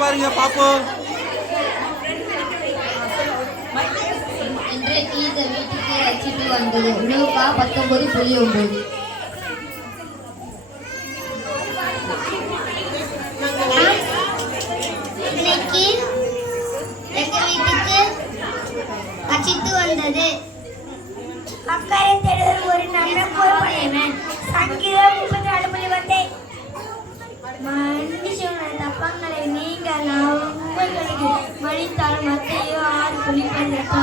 பாருங்க பாப்போம். இன்றைக்கு இந்த வீட்டுக்கு ரட்சிப்பு வந்தது. லூக்கா 19:9. இன்னைக்கு எங்க வீட்டுக்கு ரட்சித்து வந்தது. அக்கறை தேடுதல் ஒரு நல்ல பொறுப்படையவன். சங்கீதம் 34:10. மனுஷன் தப்பங்களை நீங்க உங்களுக்கு மன்னித்தால் மத்தேயு 6:18.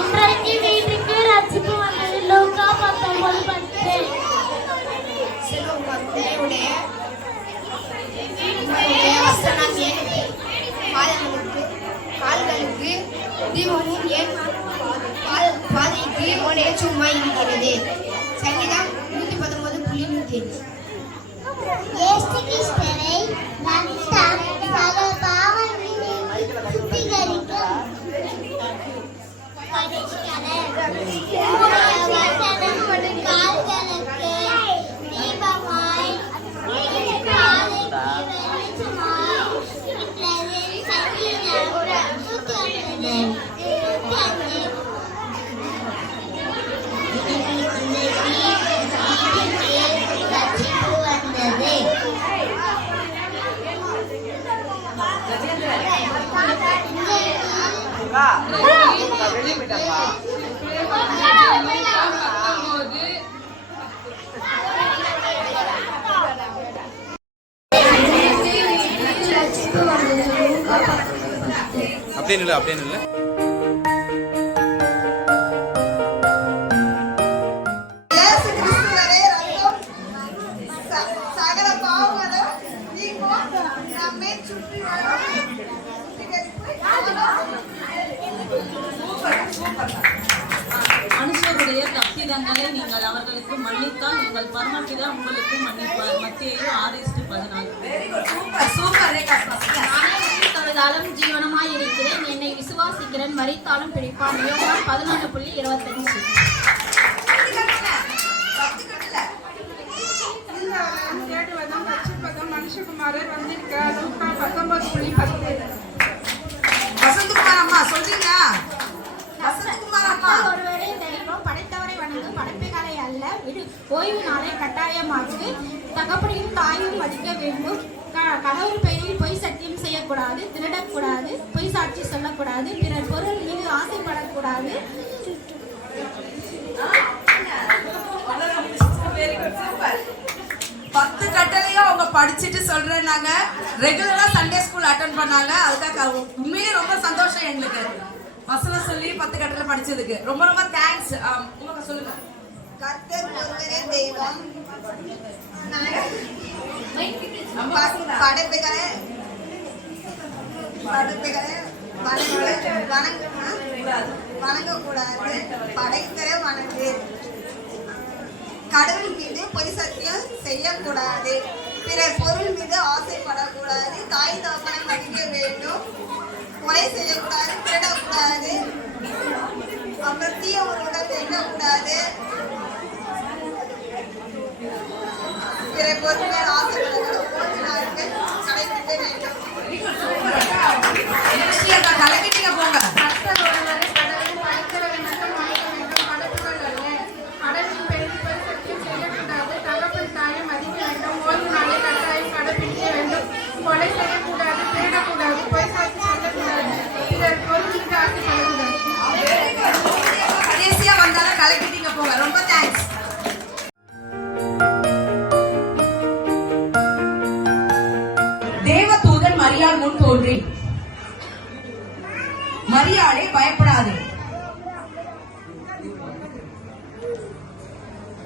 இன்றைக்கு வீட்டுக்கு ரட்சிப்பு வந்தது. லூக்கா 19:10. கால்களுக்கு தீபமும் என் பாதைக்கு சும்மா இருக்கிறது. சங்கீதம் 119:105. இயேசு கிறிஸ்துவை ரத்தம் சகல பாவங்களை சுத்திகரிக்கும் பரிசுத்தர். கால்களுக்கு தீபமாய் பாதைக்கு வெளிச்சமாய் இருக்கிறது. சங்கீதம் 119:105. அப்படியே நில்லு, அப்படியே நில்லு. சகல பாவங்களும் நீக்கும் நம்மை சுற்றி மனுஷருடைய தப்பிதங்களை நீங்கள் அவர்களுக்கு மன்னித்தால் உங்கள் பரமபிதா உங்களுக்கு மன்னிப்பார். மத்தேயு 6:14. தொழுதாலும் ஜீவனமாய் இருக்கிறேன், என்னை விசுவாசிக்கிறேன் மரித்தாலும் பிடிப்பான். யோவான் 11:25. மனுஷகுமாரர் வந்திருக்கிறார். லூக்கா 19:10. வசந்தகுமார் அம்மா சொல்றீங்க. வசந்தகுமார் அம்மா ஒருவரே தெய்வம், படைத்தவரை வணங்கும், படைப்புகளை அல்ல. இது ஓய்வு நாளை கட்டாயமாக்கு. தகப்பனையும் தாயும் மதிக்க வேண்டும். கடவுள் பெயரில் பொய் சத்தியம் செய்யக்கூடாது, திருடக்கூடாது, பொய் சாட்சி சொல்லக்கூடாது, பிறர் பொருள் மீது ஆசைப்படக்கூடாது. பத்து கட்டளையும் அவங்க படிச்சுட்டு சொல்றேன்னாங்க. ரெகுலரா சண்டே ஸ்கூல் அட்டெண்ட் பண்ணாங்க. அதுக்காக உண்மையிலே ரொம்ப சந்தோஷம் எங்களுக்கு. வசனம் சொல்லி 10 கட்டளை படிச்சதுக்கு ரொம்ப ரொம்ப தேங்க்ஸ். உங்களுக்கு சொல்லுங்க. கர்த்தர் ஒருவரே தெய்வம், படைப்புகளை வணங்கக்கூடாது, படைத்தரை வணங்கு. கடவுள் மீது பொய் சத்தியம் செய்யக்கூடாது, பிறர் பொருள் மீது ஆசைப்படக்கூடாது, தாய் தகப்பனை மதிக்க வேண்டும், கொலை செய்யக்கூடாது, திருடக்கூடாது, அப்புறம் தீய உணவுகள் செய்யக்கூடாது, பிறர் பொருள் மேல் ஆசைப்படக்கூடாது, கடைபிடிக்க வேண்டும். கலக்கிட்டீங்க போங்க. கடைசியா வந்தாலும் கலக்கிட்டீங்க போங்க. ரொம்ப தேங்க்ஸ். தேவதூதன் மரியாள் முன் தோன்றி, மரியாளே பயப்படாதே,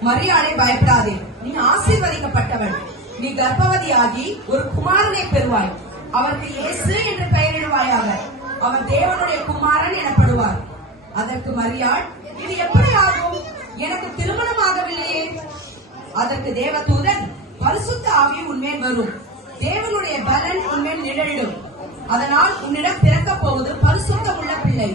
மரியாளே பயப்படாதே, நீ ஆசீர்வதிக்கப்பட்டவள். நீ கர்ப்பவதியாகி ஒரு குமாரனை பெறுவாய். அவருக்கு இயேசு என்று பெயரிடுவாயாக. அவர் தேவனுடைய குமாரன் எனப்படுவார். அதற்கு மரியாள், இது எப்படி ஆகும்? எனக்கு திருமணமாகவில்லையே. அதற்கு தேவதூதன், பரிசுத்த ஆவி உன்மேல் வரும், தேவனுடைய பலன் உன்மேல் நிழலிடும். அதனால் உன்னிடம் பிறக்க போவது பரிசுத்தம் உள்ள பிள்ளை.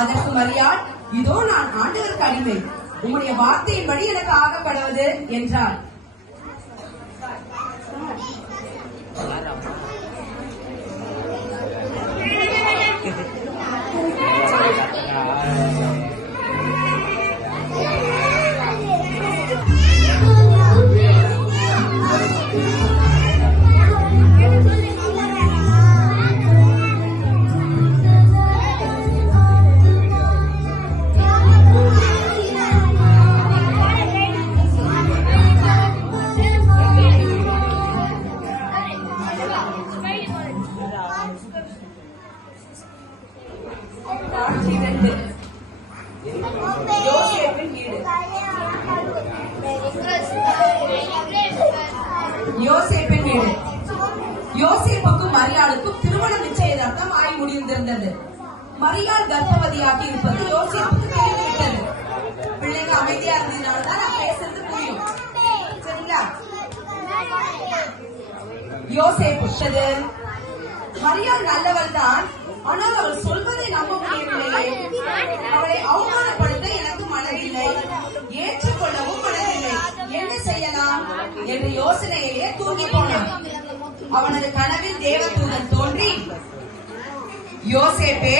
அதற்கு மரியாள், இதோ நான் ஆண்டவருக்கு அடிமை, உம்முடைய வார்த்தையின்படி எனக்கு ஆகப்படுவது என்றாள். யோசேப்பின் வீடு. யோசேப்புக்கும் மரியாளுக்கும் திருமண நிச்சயதார்த்தம் ஆகி முடிந்திருந்தது. மரியாள் கர்ப்பவதியாகி இருப்பது யோசேப்புக்கு தெரிந்துவிட்டது. பிள்ளைங்க அமைதியா இருந்ததுனாலதான் நான் பேசுறது புரியும், சரிங்களா? யோசேப்பு, மரியாள் நல்லவள் தான், ஆனால் அவள் சொல்வதை நம்ப முடியவில்லையே. அவளை அவமானப்படுத்த எனக்கு மனதில்லை, ஏற்றுக்கொள்ளவும் மனதில்லை. என்ன செய்யலாம் என்ற யோசனையிலே தூங்கி போனான். அவனது கனவில் தேவதூதன் தோன்றி, யோசேப்பே,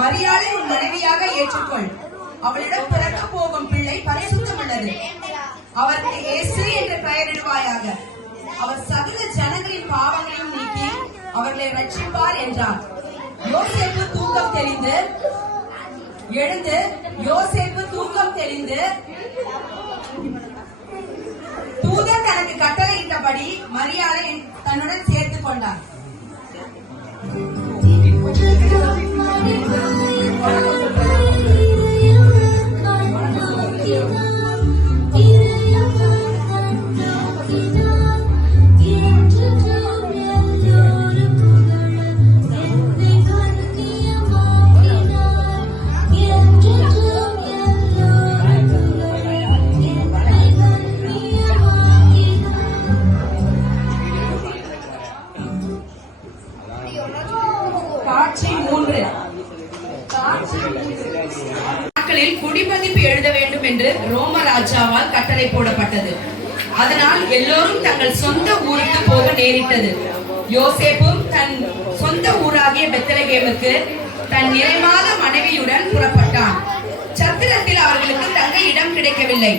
மரியாளை உன் மனைவியாக ஏற்றுக்கொள். அவளிடம் பிறக்க போகும் பிள்ளை பரிசுத்தமுள்ளது. அவருக்கு இயேசு என்று பெயரிடுவாயாக. அவர் சகல ஜனங்களின் பாவங்களையும் நீக்கி அவர்களை ரட்சிப்பார் என்றார். யோசேப்பு தூக்கம் தெளிந்து தூதன் தனக்கு கட்டளையிட்டபடி மரியாளை தன்னுடன் சேர்த்துக் கொண்டார். காட்சி 3. நாட்களில் குடிமதிப்பு எழுத வேண்டும் என்று ரோம ராஜாவால் கட்டளை போடப்பட்டது. அதனால் எல்லோரும் தங்கள் சொந்த ஊருக்கு போக நேரிட்டது. யோசேப்பும் தன் சொந்த ஊராகிய பெத்லகேமுக்கு தன் நிறைமாத மனைவியுடன் புறப்பட்டான். சத்திரத்தில் அவர்களுக்கு தங்க இடம் கிடைக்கவில்லை.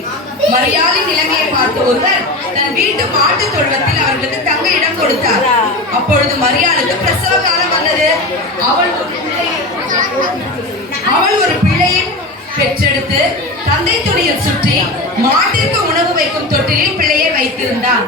மரியாளின் நிலைமையை பார்த்த ஒருவர் தன் வீட்டு மாட்டு தொழுவத்தில் அவர்களுக்கு தங்க இடம் கொடுத்தார். அப்பொழுது மரியாளுக்கு பிரசவ காலம் வந்தது. அவள் ஒரு பிள்ளையை பெற்றெடுத்து தந்தை துணியில் சுற்றி மாட்டிற்கு உணவு வைக்கும் தொட்டிலில் பிள்ளையை வைத்திருந்தார்.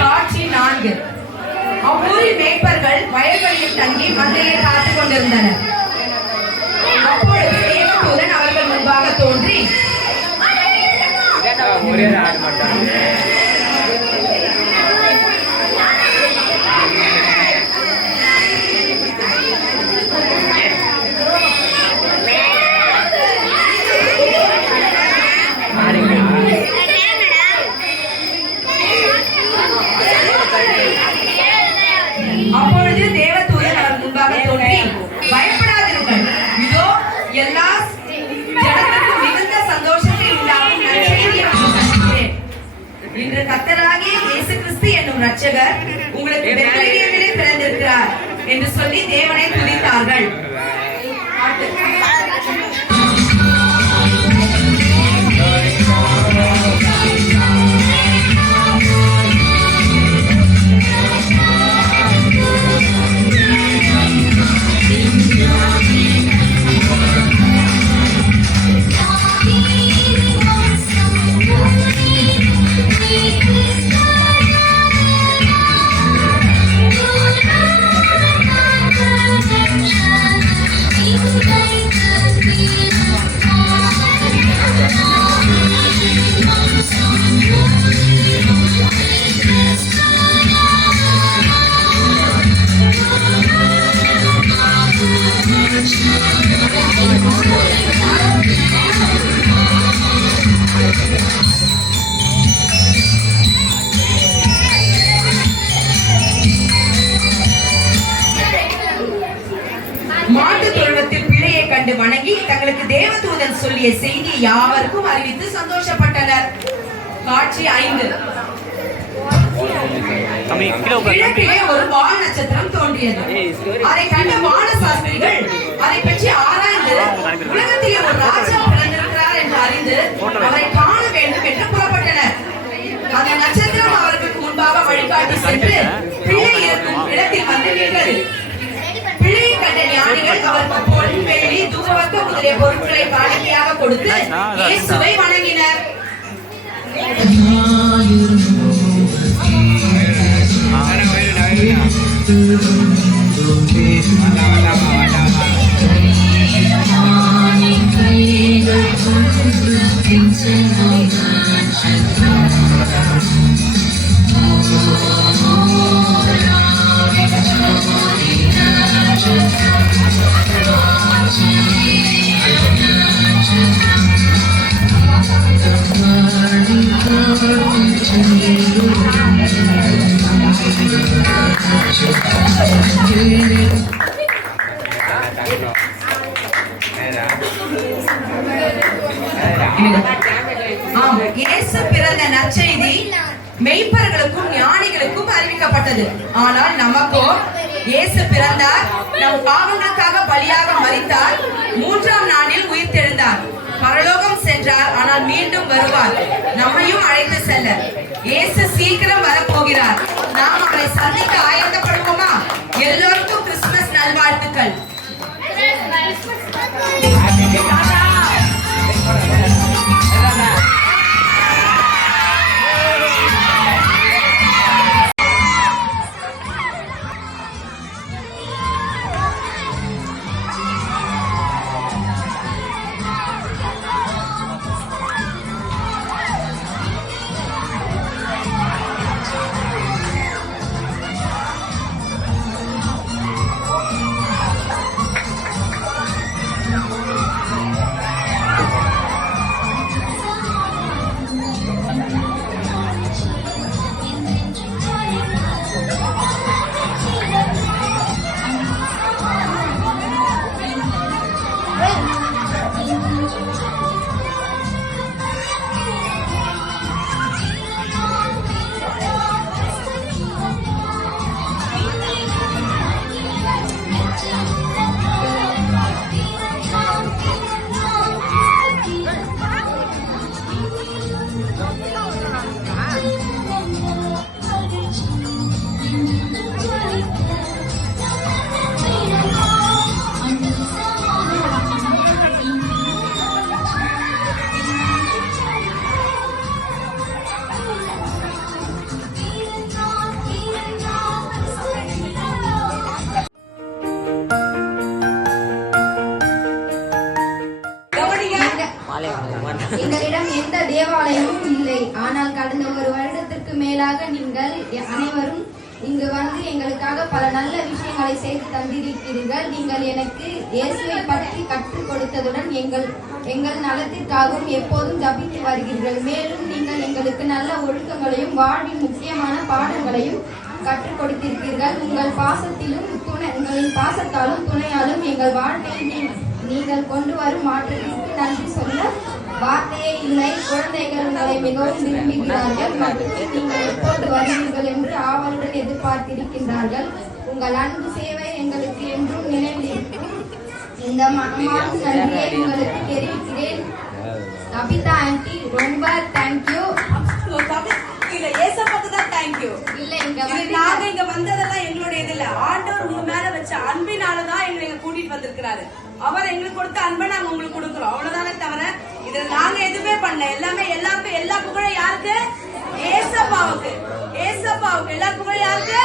காட்சி 4. அவ்வூரில் மேய்ப்பர்கள் வயல்களில் தங்கி மந்தையை காத்துக் கொண்டிருந்தனர். அப்பொழுது தேவதூதன் அவர்கள் முன்பாக தோன்றி, பயப்படாதீர்கள், இதோ எல்லா ஜனத்துக்கும் மிகுந்த சந்தோஷத்தை உண்டாகும் நற்செய்தியை அறிவிக்கிறேன். இன்று கர்த்தராகிய இயேசு கிறிஸ்து என்னும் இரட்சகர் உங்களுக்கு பெத்லகேமிலே பிறந்திருக்கிறார் என்று சொல்லி தேவனை துதித்தார்கள். வணங்கி தங்களுக்கு தேவதூதன் சொல்லிய செய்தியை யாவருக்கும் அறிவித்து சந்தோஷப்பட்டனர். காட்சி 5. கிழக்கிலே ஒரு வால் நட்சத்திரம் தோன்றியது. அதை கண்ட வான சாஸ்திரிகள் அதை பற்றி ஆராய்ந்து உலகத்திலே ஒரு ராஜா பிறந்திருக்கிறார் என்று அறிந்து அவரை காண வேண்டும் என்று புறப்பட்டனர். அந்த நட்சத்திரம் அவர்களுக்கு முன்பாக வழிகாட்டி சென்று பிள்ளை இருக்கும் இடத்தில் வந்து நின்றது. பிள்ளையை கண்ட ஞானிகள் அவருக்கு பொன், வெள்ளி, தூபவர்க்க முதலிய பொருட்களை காணிக்கையாக கொடுத்து இயேசுவை வணங்கினர். இயேசு பிறந்த நற்செய்தி மெய்ப்பர்களுக்கும் ஞானிகளுக்கும் அறிவிக்கப்பட்டது. ஆனால் நமக்கோ இயேசு பிறந்தார், நம் பாவங்களுக்காக பலியாக மரித்தார், 3ஆம் நாளில் உயிர்த்தெழுந்தார், பரலோகம் சென்றார், ஆனால் மீண்டும் வருவார், நம்மையும் அழைத்து செல்ல. இயேசு சீக்கிரம் வரப்போகிறார். நாம் அவரை சந்திக்க ஆயத்தப்படுவோமா? எல்லோருக்கும் கிறிஸ்துமஸ் நல்வாழ்த்துக்கள். எங்களிடம் எந்த தேவாலயமும் இல்லை. ஆனால் கடந்த ஒரு வருடத்திற்கு மேலாக நீங்கள் அனைவரும் இங்கு வந்து எங்களுக்காக பல நல்ல விஷயங்களை செய்து தந்திருக்கிறீர்கள். நீங்கள் எனக்கு இயேசுவை பற்றி கற்றுக் கொடுத்ததுடன் எங்கள் நலத்திற்காகவும் எப்போதும் ஜபித்து வருகிறீர்கள். மேலும் நீங்கள் எங்களுக்கு நல்ல ஒழுக்கங்களையும் வாழ்வின் முக்கியமான பாடங்களையும் கற்றுக் கொடுத்திருக்கிறீர்கள். உங்களின் பாசத்தாலும் துணையாலும் எங்கள் வாழ்க்கையில் நீங்கள் கொண்டு வரும் மாற்றத்திற்கு நன்றி சொல்ல வார்த்தையே இல்லை. குழந்தைகள் உங்களை மிகவும் விரும்புகிறார்கள் மற்றும் நீங்கள் எப்போது வருவீர்கள் என்று ஆவலுடன் எதிர்பார்த்திருக்கின்றார்கள். உங்கள் அன்பு சேவை எங்களுக்கு என்றும் நினைவில் இருக்கும். இந்த மனமார்ந்த நன்றியை உங்களுக்கு தெரிவிக்கிறேன். கவிதா ஆண்டி ரொம்ப தேங்க்யூ. நாங்க இங்க வந்ததெல்லாம் எங்களுடைய இதுல ஆண்டவர் உங்க மேல வச்ச அன்பினாலதான் எங்களை கூட்டிட்டு வந்திருக்கிறாரு. அவர் எங்களுக்கு கொடுத்த அன்பை நாங்க உங்களுக்கு கொடுக்கிறோம், அவ்வளவுதானே தவிர இதுல நாங்க எதுவுமே பண்ணல. எல்லாருக்கும் எல்லா புகழும் யாருக்கு? ஏசப்பாவுக்கு. எல்லா புகழும் யாருக்கு?